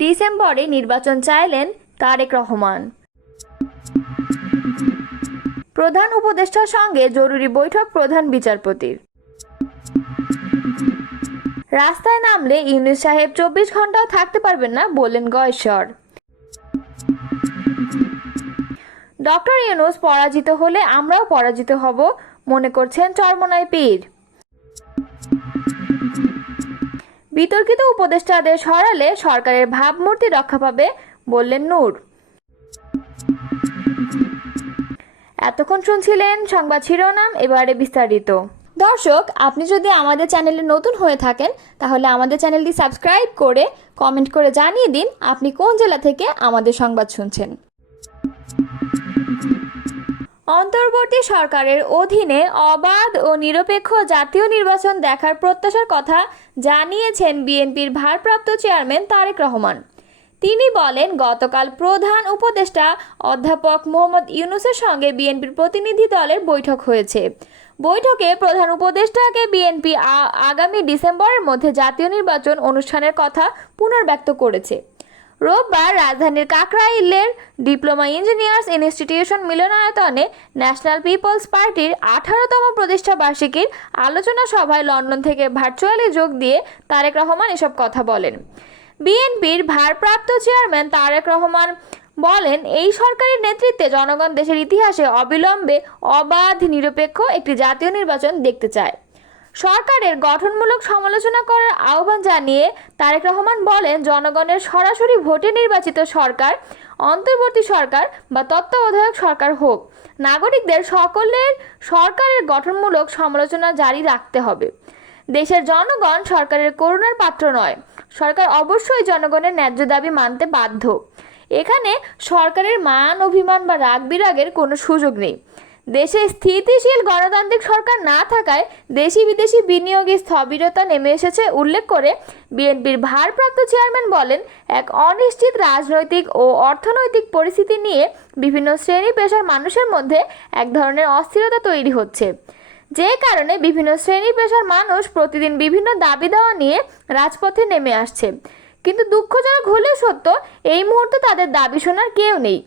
ডিসেম্বরে নির্বাচন চাইলেন তারেক রহমান। প্রধান উপদেষ্টার সঙ্গে জরুরি বৈঠক প্রধান বিচারপতির। রাস্তায় নামলে ইউনূস সাহেব 24 ঘন্টাও থাকতে পারবেন না বললেন গয়েশ্বর। ডক্টর ইউনূস পরাজিত হলে আমরাও পরাজিত হব মনে করছেন চরমোনাই পীর। বিতর্কিত উপদেষ্টাদের সরালে সরকারের ভাবমূর্তি রক্ষা পাবে বললেন নূর। এতক্ষণ শুনছিলেন সংবাদ শিরোনাম, এবারে বিস্তারিত। দর্শক, আপনি যদি আমাদের চ্যানেলে নতুন হয়ে থাকেন তাহলে আমাদের চ্যানেলটি সাবস্ক্রাইব করে কমেন্ট করে জানিয়ে দিন আপনি কোন জেলা থেকে আমাদের সংবাদ শুনছেন। অন্তর্বর্তী সরকারের অধীনে অবাধ ও নিরপেক্ষ জাতীয় নির্বাচন দেখার প্রত্যাশার কথা জানিয়েছেন বিএনপির ভারপ্রাপ্ত চেয়ারম্যান তারেক রহমান। তিনি বলেন, গতকাল প্রধান উপদেষ্টা অধ্যাপক মোহাম্মদ ইউনূসের সঙ্গে বিএনপির প্রতিনিধি দলের বৈঠক হয়েছে। বৈঠকে প্রধান উপদেষ্টাকে বিএনপি আগামী ডিসেম্বরের মধ্যে জাতীয় নির্বাচন অনুষ্ঠানের কথা পুনর্ব্যক্ত করেছে। রোববার রাজধানীর কাকরাইলের ডিপ্লোমা ইঞ্জিনিয়ার্স ইনস্টিটিউশন মিলনায়তনে ন্যাশনাল পিপলস পার্টির 18তম প্রতিষ্ঠা বার্ষিকীর আলোচনা সভায় লন্ডন থেকে ভার্চুয়ালি যোগ দিয়ে তারেক রহমান এসব কথা বলেন। বিএনপির ভারপ্রাপ্ত চেয়ারম্যান তারেক রহমান বলেন, এই সরকারের নেতৃত্বে জনগণ দেশের ইতিহাসে অবিলম্বে অবাধ নিরপেক্ষ একটি জাতীয় নির্বাচন দেখতে চায়। সরকারের গঠনমূলক সমালোচনা করার আহ্বান জানিয়ে তারেক রহমান বলেন, জনগণের সরাসরি ভোটে নির্বাচিত সরকার, অন্তর্বর্তী সরকার বা তত্ত্বাবধায়ক সরকার হোক, নাগরিকদের সকলের সরকারের গঠনমূলক সমালোচনা জারি রাখতে হবে। দেশের জনগণ সরকারের করুণার পাত্র নয়। সরকার অবশ্যই জনগণের ন্যায্য দাবি মানতে বাধ্য। এখানে সরকারের মান অভিমান বা রাগ বিরাগের কোনো সুযোগ নেই। দেশে স্থিতিশীল গণতান্ত্রিক সরকার না থাকায় দেশি বিদেশি বিনিয়োগে স্থবিরতা নেমে এসেছে উল্লেখ করে বিএনপির ভারপ্রাপ্ত চেয়ারম্যান বলেন, এক অনিশ্চিত রাজনৈতিক ও অর্থনৈতিক পরিস্থিতি নিয়ে বিভিন্ন শ্রেণী পেশার মানুষের মধ্যে এক ধরনের অস্থিরতা তৈরি হচ্ছে, যে কারণে বিভিন্ন শ্রেণী পেশার মানুষ প্রতিদিন বিভিন্ন দাবি দেওয়া নিয়ে রাজপথে নেমে আসছে। কিন্তু দুঃখজনক হলেও সত্য, এই মুহূর্তে তাদের দাবি শোনার কেউ নেই।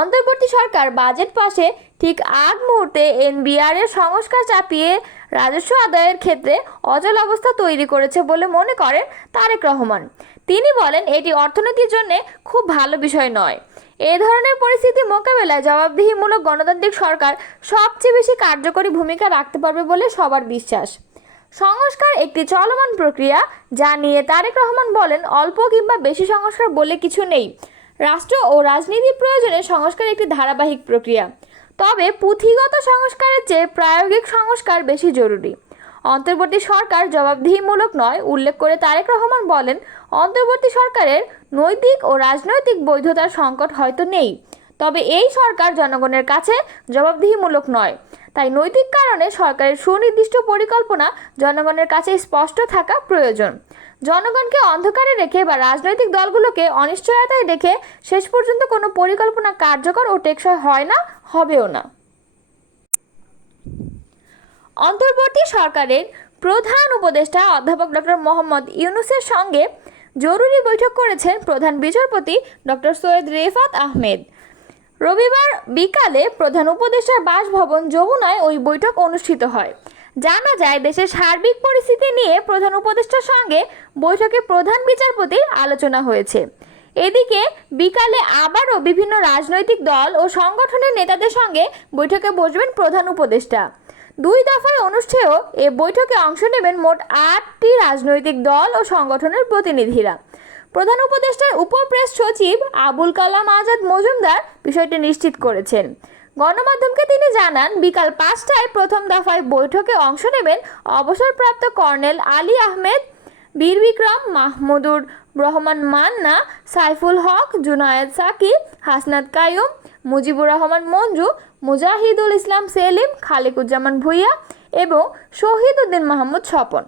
অন্তর্বর্তী সরকার বাজেট পাশে ঠিক আগ মুহূর্তে এনবিআর এর সংস্কার চাপিয়ে রাজস্ব আদায়ের ক্ষেত্রে অচল অবস্থা তৈরি করেছে বলে মনে করেন তারেক রহমান। তিনি বলেন, এটি অর্থনীতির জন্য খুব ভালো বিষয় নয়। এ ধরনের পরিস্থিতি মোকাবেলায় জবাবদিহিমূলক গণতান্ত্রিক সরকার সবচেয়ে বেশি কার্যকরী ভূমিকা রাখতে পারবে বলে সবার বিশ্বাস। সংস্কার একটি চলমান প্রক্রিয়া জানিয়ে তারেক রহমান বলেন, অল্প কিংবা বেশি সংস্কার বলে কিছু নেই। রাষ্ট্র ও রাজনীতির প্রয়োজনে সংস্কার একটি ধারাবাহিক প্রক্রিয়া। তবে পুঁথিগত সংস্কারের চেয়ে প্রায়োগিক সংস্কার বেশি জরুরি। অন্তর্বর্তী সরকার জবাবদিহিমূলক নয় উল্লেখ করে তারেক রহমান বলেন, অন্তর্বর্তী সরকারের নৈতিক ও রাজনৈতিক বৈধতার সংকট হয়তো নেই, তবে এই সরকার জনগণের কাছে জবাবদিহিমূলক নয়। তাই নৈতিক কারণে সরকারের সুনির্দিষ্ট পরিকল্পনা জনগণের কাছে স্পষ্ট থাকা প্রয়োজন। জনগণকে অন্ধকারে রেখে বা রাজনৈতিক দলগুলোকে অনিশ্চয়তায় রেখে শেষ পর্যন্ত কোনো পরিকল্পনা কার্যকর ও টেকসই হয় না, হবেও না। অন্তর্বর্তী সরকারের প্রধান উপদেষ্টা অধ্যাপক ডক্টর মোহাম্মদ ইউনূসের সঙ্গে জরুরি বৈঠক করেছেন প্রধান বিচারপতি ডক্টর সৈয়দ রেফাত আহমেদ। রবিবার বিকালে প্রধান উপদেষ্টার বাসভবন যমুনায় ওই বৈঠক অনুষ্ঠিত হয়। জানা যায়, দেশের সার্বিক পরিস্থিতি নিয়ে প্রধান উপদেষ্টার সঙ্গে বৈঠকে প্রধান বিচারপতির আলোচনা হয়েছে। এদিকে বিকালে আবারও বিভিন্ন রাজনৈতিক দল ও সংগঠনের নেতাদের সঙ্গে বৈঠকে বসবেন প্রধান উপদেষ্টা। 2 দফায় অনুষ্ঠেয় এ বৈঠকে অংশ নেবেন মোট 8টি রাজনৈতিক দল ও সংগঠনের প্রতিনিধিরা। প্রধান উপদেষ্টার উপপ্রেস সচিব আবুল কালাম আজাদ মজুমদার বিষয়টি নিশ্চিত করেছেন। গণমাধ্যমকে তিনি জানান, বিকাল 5টায় প্রথম দফায় বৈঠকে অংশ নেবেন অবসরপ্রাপ্ত কর্নেল আলী আহমেদ, বীর বিক্রম, মাহমুদুর রহমান মান্না, সাইফুল হক, জুনায়েদ সাকিব, হাসনাত কাইয়ুম, মুজিবুর রহমান মঞ্জু, মুজাহিদুল ইসলাম সেলিম, খালেকুজ্জামান ভুইয়া এবং শহীদ উদ্দিন মাহমুদ স্বপন।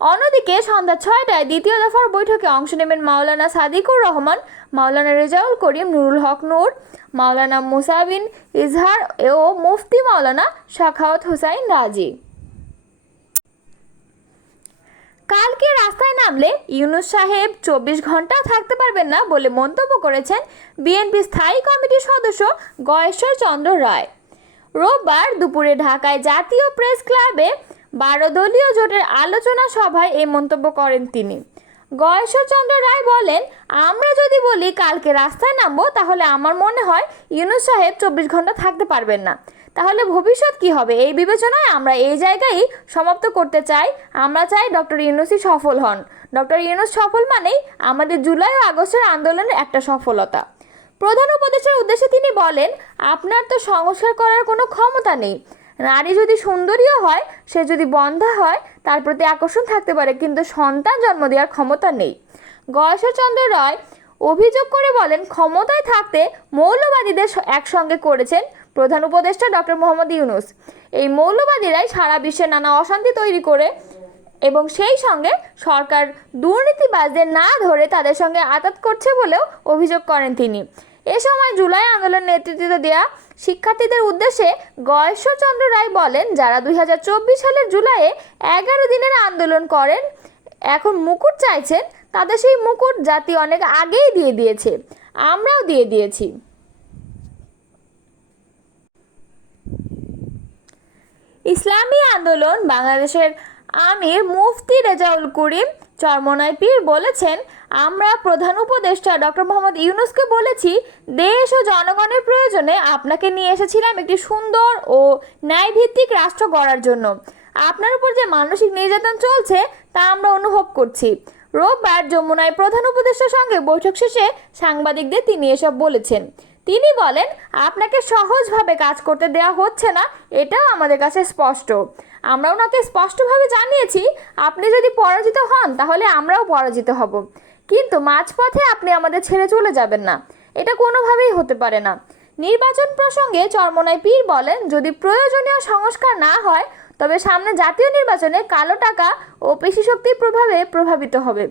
অন্যদিকে সন্ধ্যা 6টায় দ্বিতীয় দফার বৈঠকে অংশ নেবেন মাওলানা সাদিকুর রহমান, মাওলানা রেজাউল করিম, নুরুল হক নূর, মাওলানা মুসা বিন ইজহার ও মুফতি মাওলানা শাখাওয়াত হোসাইন রাজি। রাস্তায় নামলে ইউনূস সাহেব 24 ঘন্টা থাকতে পারবেন না বলে মন্তব্য করেছেন বিএনপি স্থায়ী কমিটির সদস্য গয়েশ্বর চন্দ্র রায়। রোববার দুপুরে ঢাকায় জাতীয় প্রেস ক্লাবে 12 দলীয় জোটের আলোচনা সভায় এই মন্তব্য করেন তিনি। গয়েশ্বর চন্দ্র রায় বলেন, আমরা যদি বলি কালকে রাস্তায় নামবো, তাহলে আমার মনে হয় ইউনূস সাহেব 24 ঘন্টা থাকতে পারবেন না। তাহলে ভবিষ্যৎ কি হবে? এই বিবেচনায় আমরা এই জায়গায় সমাপ্ত করতে চাই। আমরা চাই ডক্টর ইউনূসই সফল হন। ডক্টর ইউনূস সফল মানেই আমাদের জুলাই ও আগস্টের আন্দোলনের একটা সফলতা। প্রধান উপদেষ্টার উদ্দেশ্যে তিনি বলেন, আপনার তো সংস্কার করার কোনো ক্ষমতা নেই। নারী যদি সুন্দরীও হয়, সে যদি বন্ধা হয়, তার প্রতি আকর্ষণ থাকতে পারে, কিন্তু সন্তান জন্ম দেওয়ার ক্ষমতা নেই। গয়েশ্বর চন্দ্র রায় অভিযোগ করে বলেন, ক্ষমতায় থাকতে মৌলবাদীদের একসঙ্গে করেছেন প্রধান উপদেষ্টা ডক্টর মোহাম্মদ ইউনূস। এই মৌলবাদীরাই সারা বিশ্বে নানা অশান্তি তৈরি করে এবং সেই সঙ্গে সরকার দুর্নীতিবাজদের না ধরে তাদের সঙ্গে আঁতাত করছে বলেও অভিযোগ করেন তিনি। এ সময় জুলাই আন্দোলন নেতৃত্ব দেওয়া শিক্ষার্থীদের উদ্দেশ্যে গয়েশ্বর চন্দ্র রায় বলেন, যারা 2024 সালের জুলাইয়ে 11 দিনের আন্দোলন করেন, এখন মুকুট চাইছেন, তাদের সেই মুকুট জাতি অনেক আগেই দিয়ে দিয়েছে, আমরাও দিয়ে দিয়েছি। ইসলামী আন্দোলন বাংলাদেশের আমির মুফতি রেজাউল করিম চরমোনাই পীর বলেছেন, আমরা প্রধান উপদেষ্টা ডক্টর মোহাম্মদ ইউনূসকে বলেছি, দেশ ও জনগণের প্রয়োজনে আপনাকে নিয়ে এসেছিলাম একটি সুন্দর ও ন্যায়ভিত্তিক রাষ্ট্র গড়ার জন্য। আপনার উপর যে মানসিক নির্যাতন চলছে তা আমরা অনুভব করছি। রোববার যমুনায় প্রধান উপদেষ্টার সঙ্গে বৈঠক শেষে সাংবাদিকদের তিনি এসব বলেছেন। তিনি বলেন, আপনাকে সহজভাবে কাজ করতে দেওয়া হচ্ছে না, এটাও আমাদের কাছে স্পষ্ট। আমরা ওনাকে স্পষ্টভাবে জানিয়েছি, আপনি যদি পরাজিত হন তাহলে আমরাও পরাজিত হব, কিন্তু মাঝপথে আপনি আমাদের ছেড়ে চলে যাবেন না, এটা কোনোভাবেই হতে পারে না। নির্বাচন প্রসঙ্গে চরমোনাই পীর বলেন, যদি প্রয়োজনীয় সংস্কার না হয় তবে সামনে জাতীয় নির্বাচনে কালো টাকা ও পেশিশক্তির প্রভাবে প্রভাবিত হবে।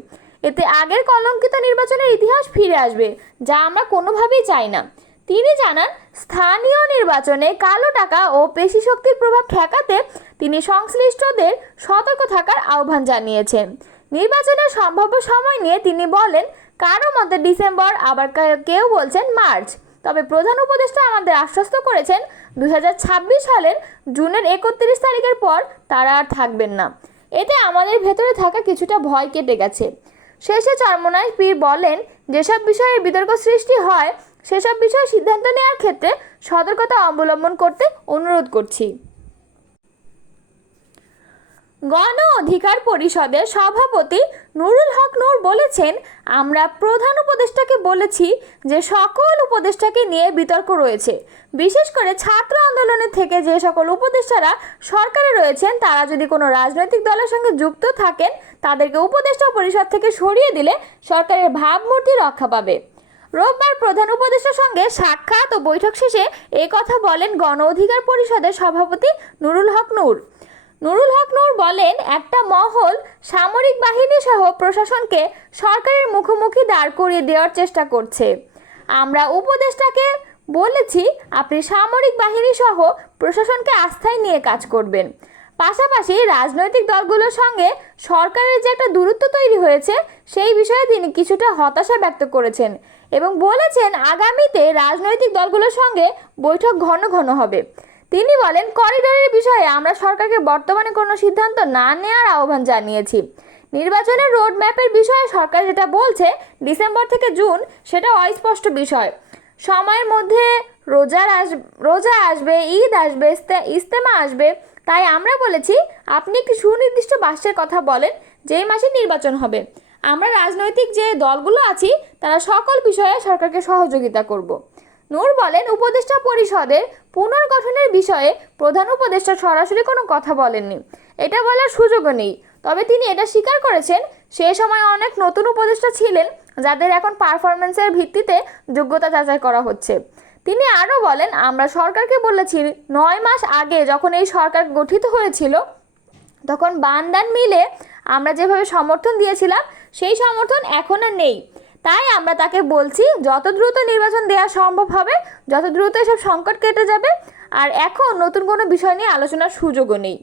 এতে আগের কলঙ্কিত নির্বাচনের ইতিহাস ফিরে আসবে, যা আমরা কোনোভাবেই চাই না। তিনি জানান, স্থানীয় নির্বাচনে কালো টাকা ও পেশিশক্তির প্রভাব ঠেকাতে তিনি সংশ্লিষ্টদের সতর্ক থাকার আহ্বান জানিয়েছেন। নির্বাচনের সম্ভাব্য সময় নিয়ে তিনি বলেন, কারো মতে ডিসেম্বর, আবার কেউ বলছেন মার্চ। তবে প্রধান উপদেষ্টা আমাদের আশ্বস্ত করেছেন, 2026 সালের জুনের 31 তারিখের পর তারা আর থাকবেন না। এতে আমাদের ভেতরে থাকা কিছুটা ভয় কেটে গেছে। শেষে চরমোনাই পীর বলেন, যেসব বিষয়ে বিতর্ক সৃষ্টি হয় সেসব বিষয়ে সিদ্ধান্ত নেওয়ার ক্ষেত্রে সতর্কতা অবলম্বন করতে অনুরোধ করছি। গণ অধিকার পরিষদের সভাপতি নুরুল হক নূর বলেছেন, আমরা প্রধান উপদেষ্টাকে বলেছি যে সকল উপদেষ্টাকে নিয়ে বিতর্ক রয়েছে, বিশেষ করে ছাত্র আন্দোলনের থেকে যে সকল উপদেষ্টারা সরকারে রয়েছেন তারা যদি কোনো রাজনৈতিক দলের সঙ্গে যুক্ত থাকেন তাদেরকে উপদেষ্টা পরিষদ থেকে সরিয়ে দিলে সরকারের ভাবমূর্তি রক্ষা পাবে। রোববার প্রধান উপদেষ্টার সঙ্গে সাক্ষাৎ ও বৈঠক শেষে এই কথা বলেন গণ অধিকার পরিষদের সভাপতি নুরুল হক নূর। নুরুল হক নূর বলেন, একটা মহল সামরিক বাহিনী সহ প্রশাসনকে সরকারের মুখোমুখি দাঁড় করিয়ে দেওয়ার চেষ্টা করছে। আমরা উপদেষ্টাকে বলেছি, আপনি সামরিক বাহিনী সহ প্রশাসনকে আস্থায় নিয়ে কাজ করবেন। পাশাপাশি রাজনৈতিক দলগুলোর সঙ্গে সরকারের যে একটা দূরত্ব তৈরি হয়েছে সেই বিষয়ে তিনি কিছুটা হতাশা ব্যক্ত করেছেন এবং বলেছেন, আগামীতে রাজনৈতিক দলগুলোর সঙ্গে বৈঠক ঘন ঘন হবে। তিনি বলেন, করিডোরের বিষয়ে আমরা সরকারকে বর্তমানে কোনো সিদ্ধান্ত না নেওয়ার আহ্বান জানিয়েছি। নির্বাচনের রোডম্যাপের বিষয়ে সরকার যেটা বলছে ডিসেম্বর থেকে জুন, সেটা অস্পষ্ট বিষয়। সময়ের মধ্যে রোজা আসবে, ঈদ আসবে, ইজতেমা আসবে, তাই আমরা বলেছি আপনি একটি সুনির্দিষ্ট মাসের কথা বলেন যেই মাসে নির্বাচন হবে। আমরা রাজনৈতিক যে দলগুলো আছি তারা সকল বিষয়ে সরকারকে সহযোগিতা করব। নূর বলেন, উপদেষ্টা পরিষদের পুনর্গঠনের বিষয়ে প্রধান উপদেষ্টা সরাসরি কোনো কথা বলেননি, এটা বলার সুযোগও নেই। তবে তিনি এটা স্বীকার করেছেন সে সময় অনেক নতুন উপদেষ্টা ছিলেন যাদের এখন পারফরমেন্সের ভিত্তিতে যোগ্যতা যাচাই করা হচ্ছে। তিনি আরও বলেন, আমরা সরকারকে বলেছি 9 মাস আগে যখন এই সরকার গঠিত হয়েছিল তখন বান্দান মিলে আমরা যেভাবে সমর্থন দিয়েছিলাম সেই সমর্থন এখন আর নেই। তাই আমরা তাকে বলছি যত দ্রুত নির্বাচন দেওয়া সম্ভব হবে, যত দ্রুত এসব সংকট কেটে যাবে, আর এখন নতুন কোনো বিষয় নিয়ে আলোচনার সুযোগও নেই।